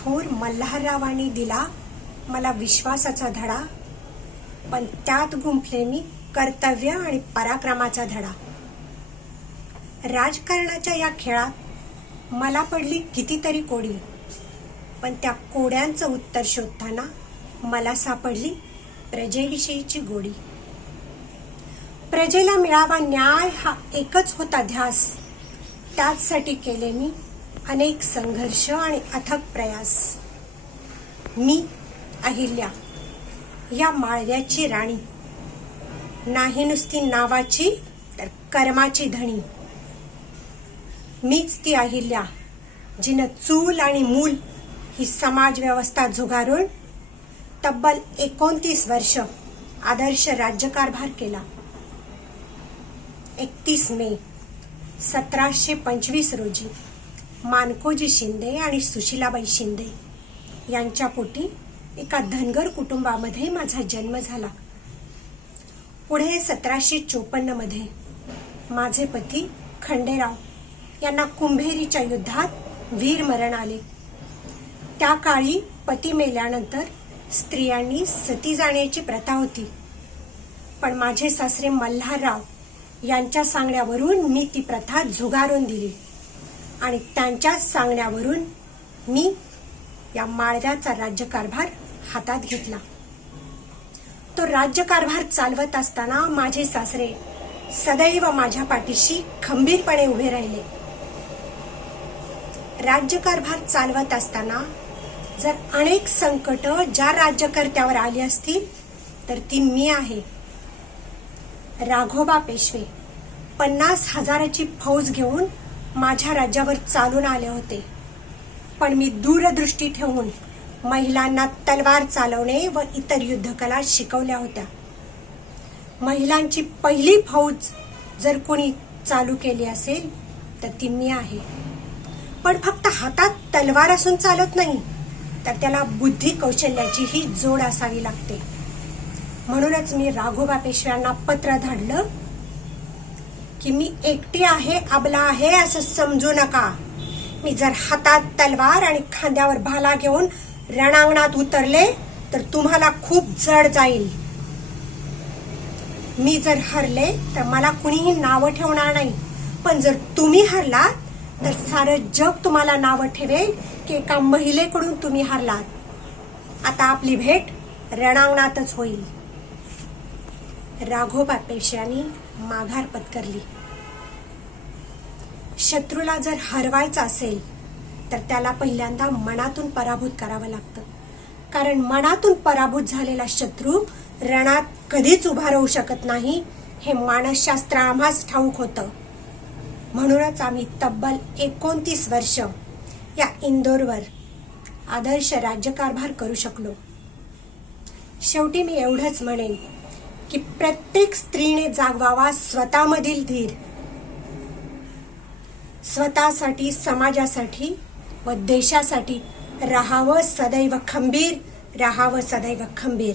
थोर मल्हाररावांनी दिला मला विश्वासाचा धडा. पण त्यात गुंफले मी कर्तव्य आणि पराक्रमाचा धडा. राजकारणाच्या या खेळात मला पडली कितीतरी कोडी पण त्या कोड्यांचं उत्तर शोधताना मला सापडली प्रजेविषयीची गोडी. प्रजेला मिळावा न्याय हा एकच होता ध्यास. त्याचसाठी केले मी अनेक संघर्ष आणि अथक प्रयास. मी अहिल्या या माळव्याची राणी. नाही नुसती नावाची तर कर्माची धणी. मीच ती अहिल्या जिनं चूल आणि मूल ही समाज व्यवस्था झुगारून तब्बल एकोणतीस वर्ष आदर्श राज्यकारभार केला. एकतीस मे सतराशे पंचवीस रोजी. मानकोजी शिंदे आणि सुशीलाबाई शिंदे यांच्या पोटी एका धनगर कुटुंबामध्ये माझा जन्म झाला. पुढे सतराशे चोपन्नमध्ये माझे पती खंडेराव यांना कुंभेरीच्या युद्धात वीर मरण आले. त्या काळी पती मेल्यानंतर स्त्रियांनी सती जाण्याची प्रथा होती. पण माझे सासरे मल्हारराव यांच्या सांगण्यावरून मी ती प्रथा झुगारून दिली. आणि त्यांच्याच सांगण्यावरून मी या माळव्याचा राज्यकारभार हातात घेतला. तो राज्यकारभार चालवत असताना माझे सासरे सदैव माझ्या पाठीशी खंबीरपणे उभे राहिले. राज्यकारभार चालवत असताना जर अनेक संकट ज्या राज्यकर्त्यावर आली असतील तर ती मी आहे. राघोबा पेशवे पन्नास हजाराची फौज घेऊन माझ्या राज्यावर चालून आले होते. पण मी दूरदृष्टी ठेवून महिलांना तलवार चालवणे व इतर युद्धकला शिकवल्या होत्या. महिलांची पहिली फौज जर कोणी चालू केली असेल तर ती मी आहे. पण फक्त हातात तलवार असून चालत नाही तर त्याला बुद्धी कौशल्याचीही जोड असावी लागते. म्हणूनच मी राघोबा पेशव्यांना पत्र धाडलं की मी एकटी आहे अबला आहे असं समजू नका. मी जर हातात तलवार आणि खांद्यावर भाला घेऊन रणांगणात उतरले तर तुम्हाला खूप जड जाईल. मी जर हरले तर मला कुणीही नावं ठेवणार नाही. पण जर तुम्ही हरलात तर सारं जग तुम्हाला नावं ठेवेल की एका महिलेकडून तुम्ही हरलात. आता आपली भेट रणांगणातच होईल. राघोबा पेशव्यांनी माघार पत्करली. शत्रूला जर हरवायचं असेल तर त्याला पहिल्यांदा मनातून पराभूत करावं लागतं. कारण मनातून पराभूत झालेला शत्रू रणात कधीच उभा राहू शकत नाही हे मानसशास्त्र आम्हाच ठाऊक होतं. म्हणूनच आम्ही तब्बल एकोणतीस वर्ष या इंदोरवर आदर्श राज्यकारभार करू शकलो. शेवटी मी एवढंच म्हणेन की प्रत्येक स्त्रीने जागवावा स्वतःमधील धीर. स्वतःसाठी समाजासाठी व देशासाठी राहावं सदैव खंबीर राहावं सदैव खंबीर.